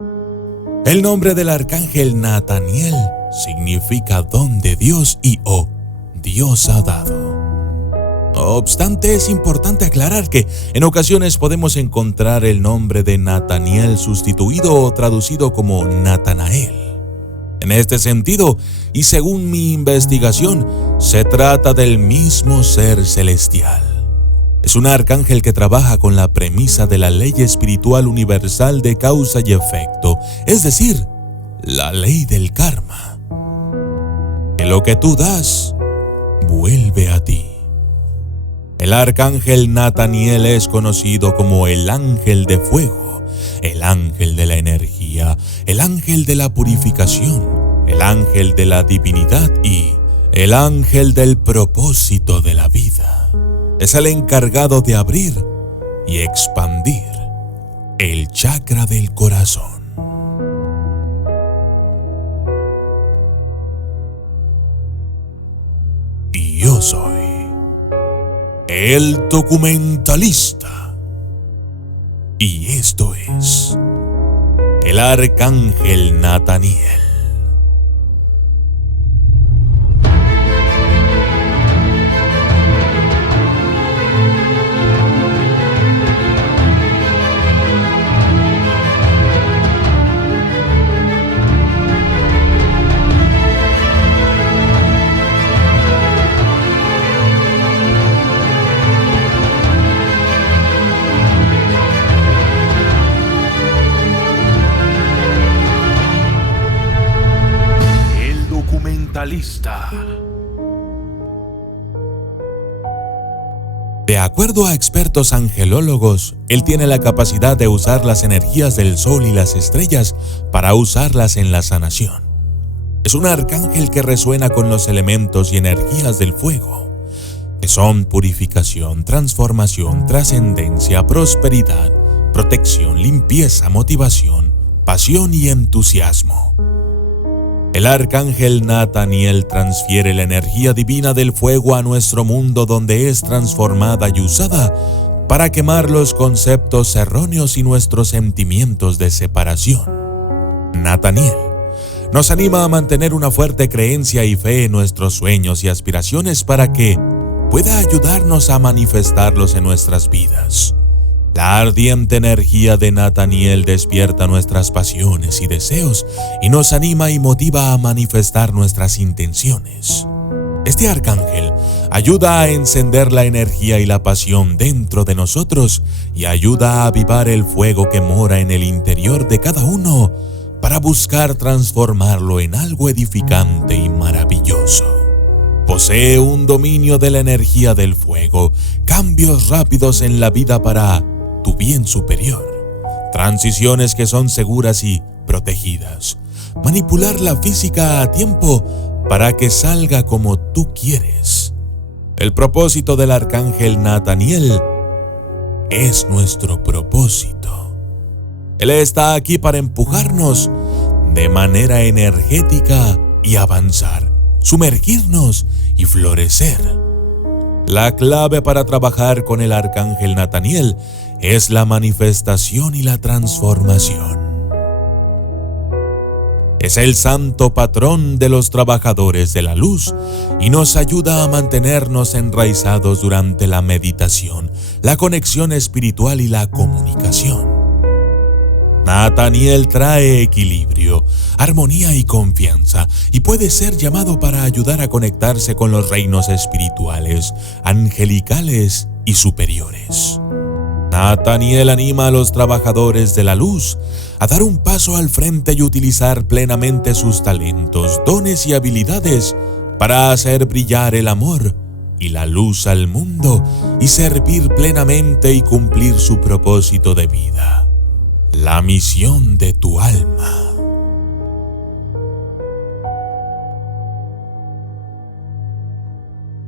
El nombre del arcángel Nataniel significa don de Dios y Dios ha dado. No obstante, es importante aclarar que en ocasiones podemos encontrar el nombre de Nataniel sustituido o traducido como Natanael. En este sentido, y según mi investigación, se trata del mismo ser celestial. Es un arcángel que trabaja con la premisa de la ley espiritual universal de causa y efecto, es decir, la ley del karma. Que lo que tú das, vuelve a ti. El arcángel Nataniel es conocido como el ángel de fuego, el ángel de la energía, el ángel de la purificación, el ángel de la divinidad y el ángel del propósito de la vida. Es el encargado de abrir y expandir el chakra del corazón. Y yo soy el documentalista. Y esto es el arcángel Nataniel. De acuerdo a expertos angelólogos, él tiene la capacidad de usar las energías del sol y las estrellas para usarlas en la sanación. Es un arcángel que resuena con los elementos y energías del fuego, que son purificación, transformación, trascendencia, prosperidad, protección, limpieza, motivación, pasión y entusiasmo. El arcángel Nataniel transfiere la energía divina del fuego a nuestro mundo, donde es transformada y usada para quemar los conceptos erróneos y nuestros sentimientos de separación. Nataniel nos anima a mantener una fuerte creencia y fe en nuestros sueños y aspiraciones para que pueda ayudarnos a manifestarlos en nuestras vidas. La ardiente energía de Nataniel despierta nuestras pasiones y deseos y nos anima y motiva a manifestar nuestras intenciones. Este arcángel ayuda a encender la energía y la pasión dentro de nosotros y ayuda a avivar el fuego que mora en el interior de cada uno para buscar transformarlo en algo edificante y maravilloso. Posee un dominio de la energía del fuego, cambios rápidos en la vida para tu bien superior, transiciones que son seguras y protegidas, manipular la física a tiempo para que salga como tú quieres. El propósito del arcángel Nataniel es nuestro propósito. Él está aquí para empujarnos de manera energética y avanzar, sumergirnos y florecer. La clave para trabajar con el arcángel Nataniel es la manifestación y la transformación. Es el santo patrón de los trabajadores de la luz y nos ayuda a mantenernos enraizados durante la meditación, la conexión espiritual y la comunicación. Nataniel trae equilibrio, armonía y confianza y puede ser llamado para ayudar a conectarse con los reinos espirituales, angelicales y superiores. Nataniel anima a los trabajadores de la luz a dar un paso al frente y utilizar plenamente sus talentos, dones y habilidades para hacer brillar el amor y la luz al mundo y servir plenamente y cumplir su propósito de vida, la misión de tu alma.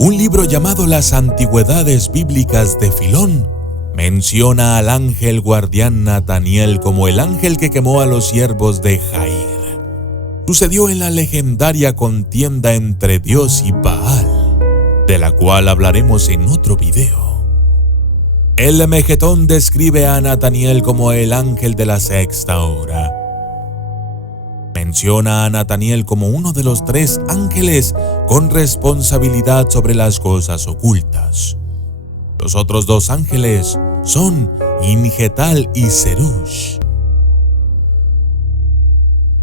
Un libro llamado Las Antigüedades Bíblicas de Filón menciona al ángel guardián Nataniel como el ángel que quemó a los siervos de Jair. Sucedió en la legendaria contienda entre Dios y Baal, de la cual hablaremos en otro video. El Megetón describe a Nataniel como el ángel de la sexta hora, menciona a Nataniel como uno de los 3 ángeles con responsabilidad sobre las cosas ocultas. Los otros 2 ángeles son Ingetal y Serush.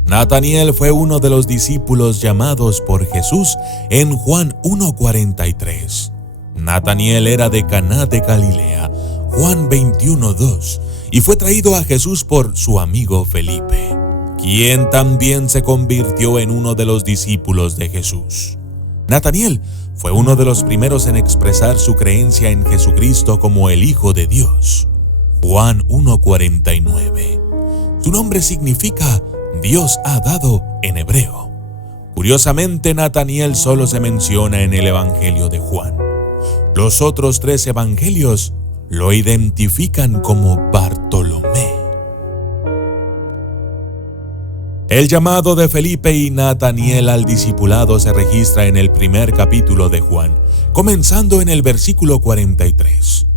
Nataniel fue uno de los discípulos llamados por Jesús en Juan 1:43. Nataniel era de Caná de Galilea, Juan 21:2, y fue traído a Jesús por su amigo Felipe, quien también se convirtió en uno de los discípulos de Jesús. Nataniel fue uno de los primeros en expresar su creencia en Jesucristo como el Hijo de Dios, Juan 1:49. Su nombre significa Dios ha dado en hebreo. Curiosamente, Nataniel solo se menciona en el Evangelio de Juan. Los otros 3 evangelios lo identifican como Bartolomé. El llamado de Felipe y Nataniel al discipulado se registra en el primer capítulo de Juan, comenzando en el versículo 43.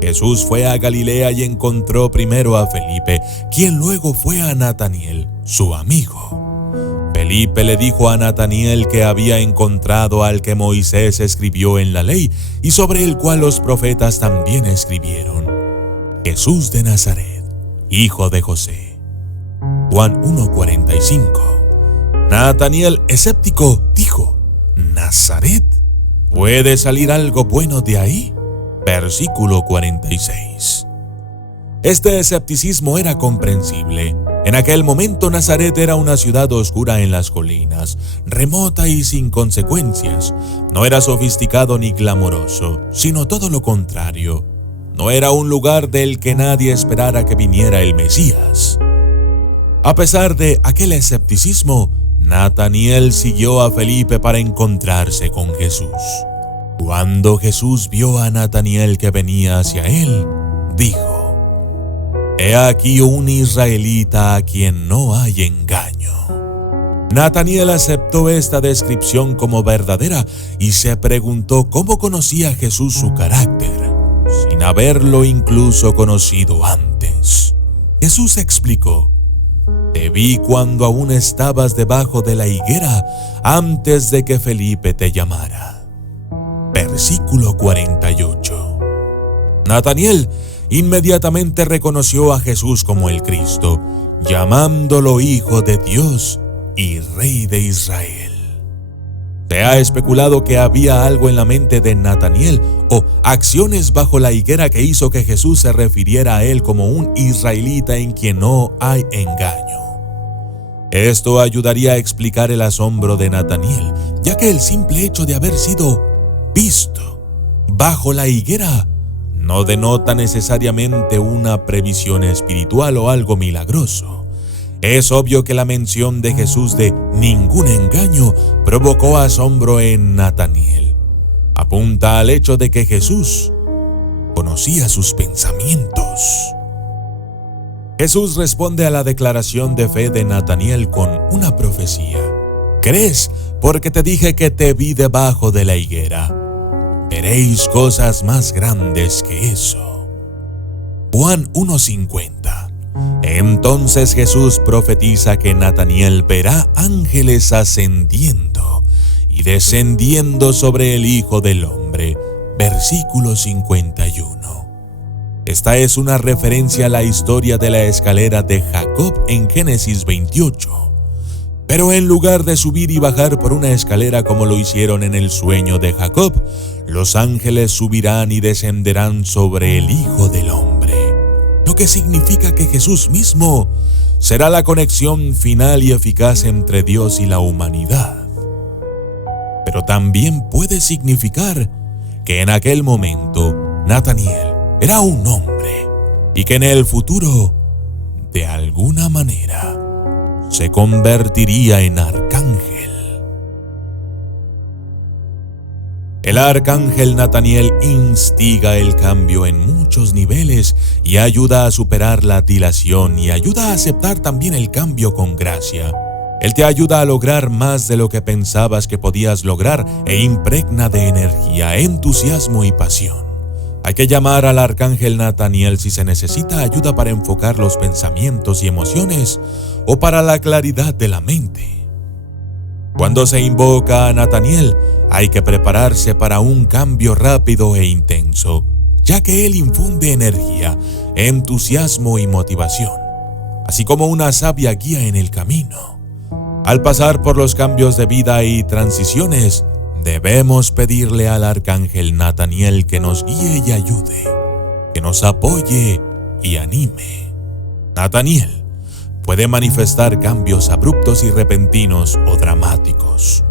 Jesús fue a Galilea y encontró primero a Felipe, quien luego fue a Nataniel, su amigo. Felipe le dijo a Nataniel que había encontrado al que Moisés escribió en la ley y sobre el cual los profetas también escribieron: Jesús de Nazaret, hijo de José. Juan 1:45. Nataniel, escéptico, dijo: ¿Nazaret? ¿Puede salir algo bueno de ahí? Versículo 46. Este escepticismo era comprensible. En aquel momento Nazaret era una ciudad oscura en las colinas, remota y sin consecuencias. No era sofisticado ni glamoroso, sino todo lo contrario. No era un lugar del que nadie esperara que viniera el Mesías. A pesar de aquel escepticismo, Nataniel siguió a Felipe para encontrarse con Jesús. Cuando Jesús vio a Nataniel que venía hacia él, dijo: He aquí un israelita a quien no hay engaño. Nataniel aceptó esta descripción como verdadera y se preguntó cómo conocía Jesús su carácter, sin haberlo incluso conocido antes. Jesús explicó: Te vi cuando aún estabas debajo de la higuera, antes de que Felipe te llamara. Versículo 48. Nataniel inmediatamente reconoció a Jesús como el Cristo, llamándolo Hijo de Dios y Rey de Israel. Se ha especulado que había algo en la mente de Nataniel o acciones bajo la higuera que hizo que Jesús se refiriera a él como un israelita en quien no hay engaño. Esto ayudaría a explicar el asombro de Nataniel, ya que el simple hecho de haber sido visto bajo la higuera no denota necesariamente una previsión espiritual o algo milagroso. Es obvio que la mención de Jesús de ningún engaño provocó asombro en Nataniel. Apunta al hecho de que Jesús conocía sus pensamientos. Jesús responde a la declaración de fe de Nataniel con una profecía: ¿Crees porque te dije que te vi debajo de la higuera? Veréis cosas más grandes que eso. Juan 1:50. Entonces Jesús profetiza que Nataniel verá ángeles ascendiendo y descendiendo sobre el Hijo del Hombre. Versículo 51. Esta es una referencia a la historia de la escalera de Jacob en Génesis 28. Pero en lugar de subir y bajar por una escalera como lo hicieron en el sueño de Jacob, los ángeles subirán y descenderán sobre el Hijo del Hombre, lo que significa que Jesús mismo será la conexión final y eficaz entre Dios y la humanidad. Pero también puede significar que en aquel momento Nataniel era un hombre y que en el futuro, de alguna manera, se convertiría en arcángel. El arcángel Nataniel instiga el cambio en muchos niveles y ayuda a superar la dilación y ayuda a aceptar también el cambio con gracia. Él te ayuda a lograr más de lo que pensabas que podías lograr e impregna de energía, entusiasmo y pasión. Hay que llamar al arcángel Nataniel si se necesita ayuda para enfocar los pensamientos y emociones o para la claridad de la mente. Cuando se invoca a Nataniel, hay que prepararse para un cambio rápido e intenso, ya que él infunde energía, entusiasmo y motivación, así como una sabia guía en el camino. Al pasar por los cambios de vida y transiciones, debemos pedirle al arcángel Nataniel que nos guíe y ayude, que nos apoye y anime. Nataniel puede manifestar cambios abruptos y repentinos o dramáticos.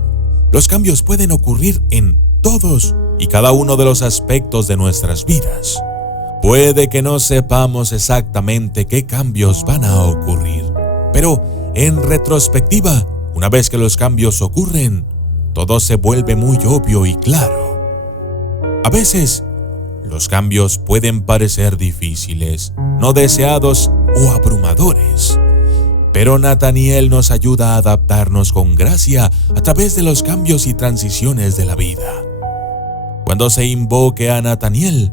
Los cambios pueden ocurrir en todos y cada uno de los aspectos de nuestras vidas. Puede que no sepamos exactamente qué cambios van a ocurrir, pero en retrospectiva, una vez que los cambios ocurren, todo se vuelve muy obvio y claro. A veces, los cambios pueden parecer difíciles, no deseados o abrumadores, pero Nataniel nos ayuda a adaptarnos con gracia a través de los cambios y transiciones de la vida. Cuando se invoque a Nataniel,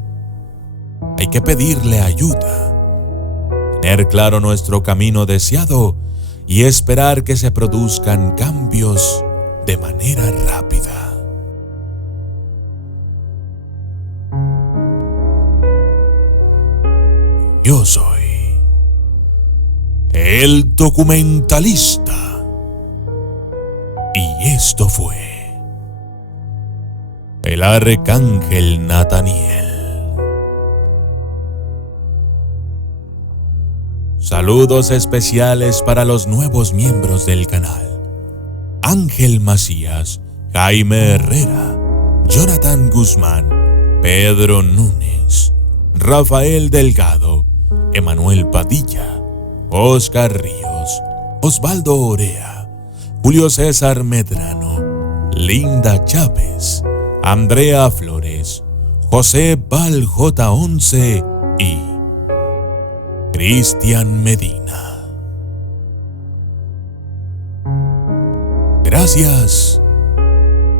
hay que pedirle ayuda, tener claro nuestro camino deseado y esperar que se produzcan cambios de manera rápida. Yo soy el documentalista y esto fue el arcángel Nataniel. Saludos especiales para los nuevos miembros del canal: Ángel Macías, Jaime Herrera, Jonathan Guzmán, Pedro Núñez, Rafael Delgado, Emanuel Padilla, Oscar Ríos, Osvaldo Orea, Julio César Medrano, Linda Chávez, Andrea Flores, José Val J11 y Cristian Medina. Gracias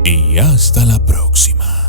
y hasta la próxima.